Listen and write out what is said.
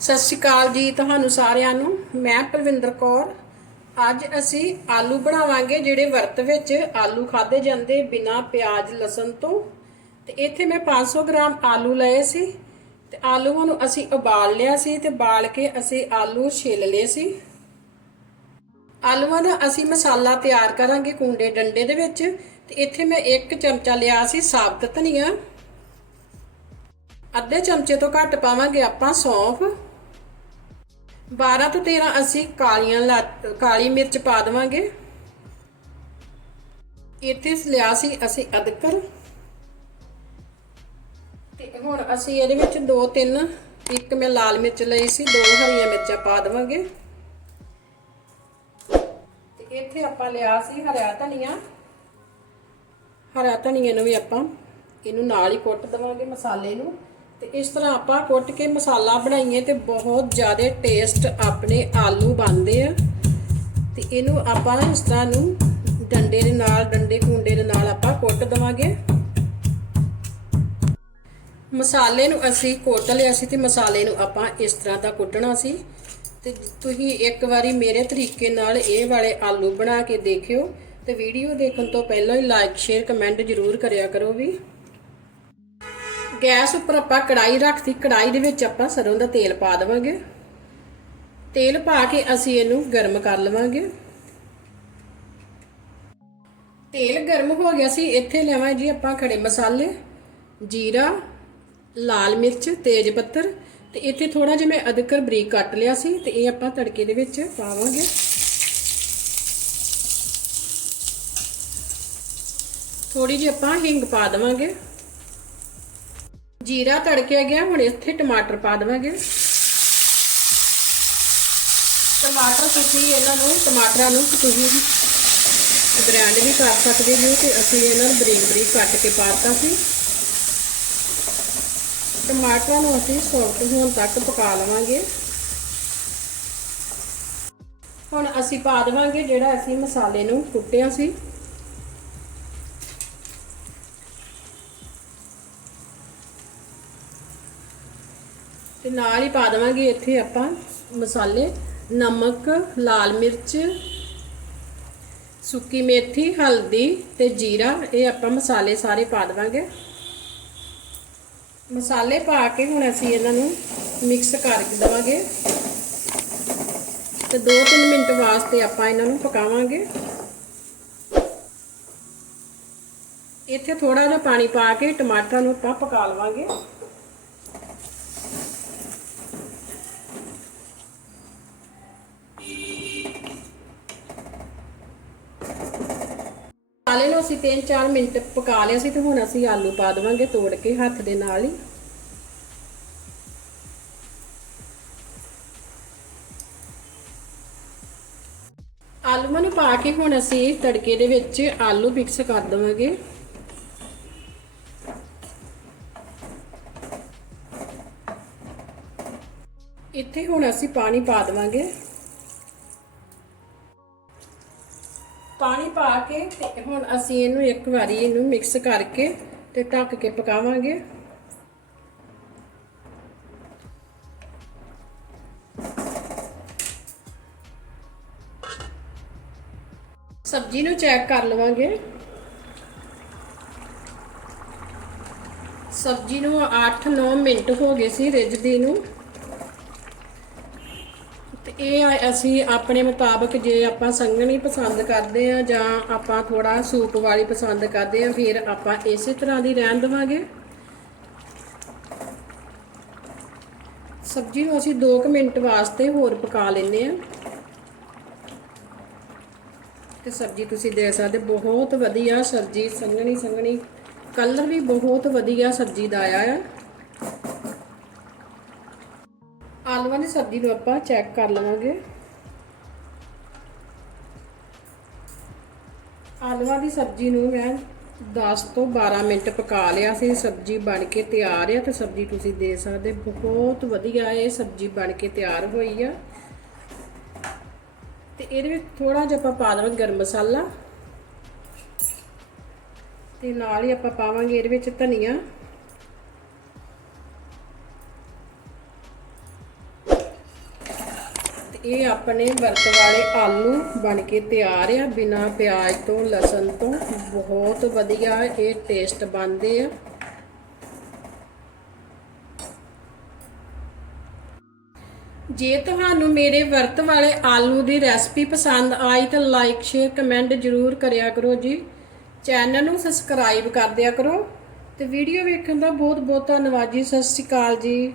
ਸਤਿ ਸ਼੍ਰੀ ਅਕਾਲ ਜੀ ਤੁਹਾਨੂੰ ਸਾਰਿਆਂ ਨੂੰ। ਮੈਂ ਪਰਵਿੰਦਰ ਕੌਰ। ਅੱਜ ਅਸੀਂ ਆਲੂ ਬਣਾਵਾਂਗੇ ਜਿਹੜੇ ਵਰਤ ਵਿੱਚ ਆਲੂ ਖਾਦੇ ਜਾਂਦੇ ਬਿਨਾ ਪਿਆਜ਼, ਲਸਣ ਤੋਂ। ਤੇ ਇੱਥੇ ਮੈਂ 500 ਗ੍ਰਾਮ ਆਲੂ ਲਏ ਸੀ। ਤੇ ਆਲੂਆਂ ਨੂੰ ਅਸੀਂ ਉਬਾਲ ਲਿਆ ਸੀ ਤੇ ਬਾਲ ਕੇ ਅਸੀਂ ਆਲੂ ਛਿੱਲ ਲਏ ਸੀ। ਆਲੂਆਂ ਦਾ ਅਸੀਂ ਮਸਾਲਾ ਤਿਆਰ ਕਰਾਂਗੇ ਕੁੰਡੇ ਡੰਡੇ ਦੇ ਵਿੱਚ। ਤੇ ਇੱਥੇ ਮੈਂ ਇੱਕ ਚਮਚਾ ਲਿਆ ਸੀ ਸਾਬਤ ਧਨੀਆ। ਅੱਧੇ ਚਮਚੇ ਤੋਂ ਘੱਟ ਪਾਵਾਂਗੇ ਆਪਾਂ ਸੌਂਫ। 12 ਤੋਂ 13 ਅਸੀਂ ਕਾਲੀਆਂ ਲਾ- ਕਾਲੀ ਮਿਰਚ ਪਾ ਦੇਵਾਂਗੇ। ਇੱਥੇ ਲਿਆ ਸੀ ਅਸੀਂ ਅਦਰਕ ਤੇ ਹੁਣ ਅਸੀਂ ਇਹਦੇ ਵਿੱਚ ਦੋ ਤਿੰਨ, ਇੱਕ ਮੈਂ ਲਾਲ ਮਿਰਚ ਲਈ ਸੀ, ਦੋ ਹਰੀਆਂ ਮਿਰਚਾਂ ਪਾ ਦੇਵਾਂਗੇ। ਤੇ ਇੱਥੇ ਆਪਾਂ ਲਿਆ ਸੀ ਹਰਾ ਧਨੀਆ। ਹਰਾ ਧਨੀਆ ਨੂੰ ਵੀ ਆਪਾਂ ਇਹਨੂੰ ਨਾਲ ਹੀ ਕੁੱਟ ਦੇਵਾਂਗੇ ਮਸਾਲੇ ਨੂੰ। ਤੇ ਇਸ ਤਰ੍ਹਾਂ ਆਪਾਂ ਕੁੱਟ ਕੇ ਮਸਾਲਾ ਬਣਾਈਏ ਤੇ ਬਹੁਤ ਜ਼ਿਆਦਾ ਟੇਸਟ ਆਪਣੇ ਆਲੂ ਬਣਦੇ ਆ। ਤੇ ਇਹਨੂੰ ਆਪਾਂ ਇਸ ਤਰ੍ਹਾਂ ਨੂੰ ਡੰਡੇ ਦੇ ਨਾਲ, ਡੰਡੇ ਕੁੰਡੇ ਦੇ ਨਾਲ ਆਪਾਂ ਕੁੱਟ ਦੇਵਾਂਗੇ। ਮਸਾਲੇ ਨੂੰ ਅਸੀਂ ਕੁੱਟ ਲਿਆ ਸੀ ਤੇ ਮਸਾਲੇ ਨੂੰ ਆਪਾਂ ਇਸ ਤਰ੍ਹਾਂ ਦਾ ਕੁੱਟਣਾ ਸੀ। ਤੇ ਤੁਸੀਂ ਇੱਕ ਵਾਰੀ ਮੇਰੇ ਤਰੀਕੇ ਨਾਲ ਇਹ ਵਾਲੇ ਆਲੂ ਬਣਾ ਕੇ ਦੇਖਿਓ ਤੇ ਵੀਡੀਓ ਦੇਖਣ ਤੋਂ ਪਹਿਲਾਂ ਹੀ ਲਾਈਕ ਸ਼ੇਅਰ ਕਮੈਂਟ ਜ਼ਰੂਰ ਕਰਿਆ ਕਰੋ ਵੀ। ਗੈਸ ਉੱਪਰ ਆਪਾਂ ਕੜਾਈ ਰੱਖਤੀ ਕੜਾਈ ਦੇ ਵਿੱਚ ਆਪਾਂ ਸਰੋਂ ਦਾ ਤੇਲ ਪਾ ਦੇਵਾਂਗੇ। ਤੇਲ ਪਾ ਕੇ ਅਸੀਂ ਇਹਨੂੰ ਗਰਮ ਕਰ ਲਵਾਂਗੇ। ਤੇਲ ਗਰਮ ਹੋ ਗਿਆ ਸੀ, ਇੱਥੇ ਲੈਵਾਂ ਜੀ ਆਪਾਂ ਖੜੇ ਮਸਾਲੇ, ਜੀਰਾ, ਲਾਲ ਮਿਰਚ, ਤੇਜ ਪੱਤਰ ਤੇ ਇੱਥੇ ਥੋੜਾ ਜਿਹਾ ਮੈਂ ਅਦਰਕ ਬਰੀਕ ਕੱਟ ਲਿਆ ਸੀ ਤੇ ਇਹ ਆਪਾਂ ਤੜਕੇ ਦੇ ਵਿੱਚ ਪਾਵਾਂਗੇ। ਥੋੜੀ ਜਿਹੀ ਆਪਾਂ ਹਿੰਗ ਪਾ ਦੇਵਾਂਗੇ। ਜੀਰਾ ਤੜਕਿਆ ਗਿਆ, ਹੁਣ ਇੱਥੇ ਟਮਾਟਰ ਪਾ ਦੇਵਾਂਗੇ। ਟਮਾਟਰ ਤੁਸੀਂ ਇਹਨਾਂ ਨੂੰ, ਟਮਾਟਰਾਂ ਨੂੰ ਤੁਸੀਂ ਗ੍ਰੈਂਡ ਵੀ ਕਰ ਸਕਦੇ ਹੋ ਤੇ ਅਸੀਂ ਇਹਨਾਂ ਨੂੰ ਬਰੀਕ ਬਰੀਕ ਕੱਟ ਕੇ ਪਾਤਾ ਸੀ। ਟਮਾਟਰਾਂ ਨੂੰ ਅਸੀਂ ਸੌਫਟ ਹੋਣ ਤੱਕ ਪਕਾ ਲਵਾਂਗੇ। ਹੁਣ ਅਸੀਂ ਪਾ ਦੇਵਾਂਗੇ ਜਿਹੜਾ ਅਸੀਂ ਮਸਾਲੇ ਨੂੰ ਕੁੱਟਿਆ ਸੀ। ਤੇ ਨਾਲ ਹੀ ਪਾ ਦੇਵਾਂਗੇ ਇੱਥੇ ਆਪਾਂ ਮਸਾਲੇ, ਨਮਕ, ਲਾਲ ਮਿਰਚ, ਸੁੱਕੀ ਮੇਥੀ, ਹਲਦੀ ਤੇ ਜੀਰਾ, ਇਹ ਆਪਾਂ ਮਸਾਲੇ ਸਾਰੇ ਪਾ ਦੇਵਾਂਗੇ। ਮਸਾਲੇ ਪਾ ਕੇ ਹੁਣ ਅਸੀਂ ਇਹਨਾਂ ਨੂੰ ਮਿਕਸ ਕਰ ਦੇਵਾਂਗੇ। ਤੇ 2-3 ਮਿੰਟ ਵਾਸਤੇ ਆਪਾਂ ਇਹਨਾਂ ਨੂੰ ਪਕਾਵਾਂਗੇ। ਇੱਥੇ ਥੋੜਾ ਜਿਹਾ ਪਾਣੀ ਪਾ ਕੇ ਟਮਾਟਰਾਂ ਨੂੰ ਆਪਾਂ ਪਕਾ ਲਵਾਂਗੇ। ਮਸਾਲੇ ਨੂੰ ਅਸੀਂ 3-4 ਮਿੰਟ ਪਕਾ ਲਿਆ ਸੀ ਤੇ ਹੁਣ ਅਸੀਂ ਆਲੂ ਪਾ ਦੇਵਾਂਗੇ ਤੋੜ ਕੇ ਹੱਥ ਦੇ ਨਾਲ ਹੀ। ਆਲੂਆਂ ਨੂੰ ਪਾ ਕੇ ਹੁਣ ਅਸੀਂ ਤੜਕੇ ਦੇ ਵਿੱਚ ਆਲੂ ਮਿਕਸ ਕਰ ਦੇਵਾਂਗੇ। ਇੱਥੇ ਹੁਣ ਅਸੀਂ ਪਾਣੀ ਪਾ ਦੇਵਾਂਗੇ। ਪਾਣੀ ਪਾ ਕੇ ਤੇ ਹੁਣ ਅਸੀਂ ਇਹਨੂੰ ਇੱਕ ਵਾਰੀ ਇਹਨੂੰ ਮਿਕਸ ਕਰਕੇ ਤੇ ਢੱਕ ਕੇ ਪਕਾਵਾਂਗੇ। ਸਬਜ਼ੀ ਨੂੰ ਚੈੱਕ ਕਰ ਲਵਾਂਗੇ। ਸਬਜ਼ੀ ਨੂੰ 8-9 ਮਿੰਟ ਹੋ ਗਏ ਸੀ ਰਿੱਝਦੀ ਨੂੰ। ਇਹ ਆ, ਅਸੀਂ ਆਪਣੇ ਮੁਤਾਬਕ ਜੇ ਆਪਾਂ ਸੰਘਣੀ ਪਸੰਦ ਕਰਦੇ ਆ ਜਾਂ ਆਪਾਂ ਥੋੜਾ ਸੂਪ ਵਾਲੀ ਪਸੰਦ ਕਰਦੇ ਆ, ਫਿਰ ਆਪਾਂ ਇਸੇ ਤਰ੍ਹਾਂ ਦੀ ਰਹਿਣ ਦੇਵਾਂਗੇ। ਸਬਜ਼ੀ ਨੂੰ ਅਸੀਂ 2 ਮਿੰਟ ਵਾਸਤੇ ਹੋਰ ਪਕਾ ਲੈਂਦੇ ਆ। ਤੇ ਸਬਜ਼ੀ ਤੁਸੀਂ ਦੇਖ ਸਕਦੇ, ਬਹੁਤ ਵਧੀਆ ਸਬਜ਼ੀ ਸੰਘਣੀ ਸੰਘਣੀ ਕਲਰ ਵੀ ਬਹੁਤ ਵਧੀਆ ਸਬਜ਼ੀ ਦਾ ਆਇਆ ਆ। ਆਲੂਆਂ ਦੀ ਸਬਜ਼ੀ ਨੂੰ ਆਪਾਂ ਚੈੱਕ ਕਰ ਲਵਾਂਗੇ। ਆਲੂਆਂ ਦੀ ਸਬਜ਼ੀ ਨੂੰ ਮੈਂ 10 ਤੋਂ 12 ਮਿੰਟ ਪਕਾ ਲਿਆ ਸੀ। ਸਬਜ਼ੀ ਬਣ ਕੇ ਤਿਆਰ ਆ ਤੇ ਸਬਜ਼ੀ ਤੁਸੀਂ ਦੇ ਸਕਦੇ। ਬਹੁਤ ਵਧੀਆ ਇਹ ਸਬਜ਼ੀ ਬਣ ਕੇ ਤਿਆਰ ਹੋਈ ਆ। ਤੇ ਇਹਦੇ ਵਿੱਚ ਥੋੜਾ ਜਿਹਾ ਆਪਾਂ ਪਾ ਦੇਵਾਂਗੇ ਗਰਮ ਮਸਾਲਾ। ਤੇ ਨਾਲ ਹੀ ਆਪਾਂ ਪਾਵਾਂਗੇ ਇਹਦੇ ਵਿੱਚ ਧਨੀਆ। ਇਹ ਆਪਣੇ ਵਰਤ ਵਾਲੇ ਆਲੂ ਬਣ ਕੇ ਤਿਆਰ ਆ, ਬਿਨਾ ਪਿਆਜ਼ ਤੋਂ, ਲਸਣ ਤੋਂ। ਬਹੁਤ ਵਧੀਆ ਇਹ ਟੇਸਟ ਬਣਦੇ ਆ। ਜੇ ਤੁਹਾਨੂੰ ਮੇਰੇ ਵਰਤ ਵਾਲੇ ਆਲੂ ਦੀ ਰੈਸਪੀ ਪਸੰਦ ਆਈ ਤਾਂ ਲਾਈਕ ਸ਼ੇਅਰ ਕਮੈਂਟ ਜ਼ਰੂਰ ਕਰਿਆ ਕਰੋ ਜੀ। ਚੈਨਲ ਨੂੰ ਸਬਸਕ੍ਰਾਈਬ ਕਰ ਦਿਆ ਕਰੋ। ਤੇ ਵੀਡੀਓ ਵੇਖਣ ਦਾ ਬਹੁਤ ਬਹੁਤ ਧੰਨਵਾਦ ਜੀ। ਸਤਿ ਸ਼੍ਰੀ ਅਕਾਲ ਜੀ।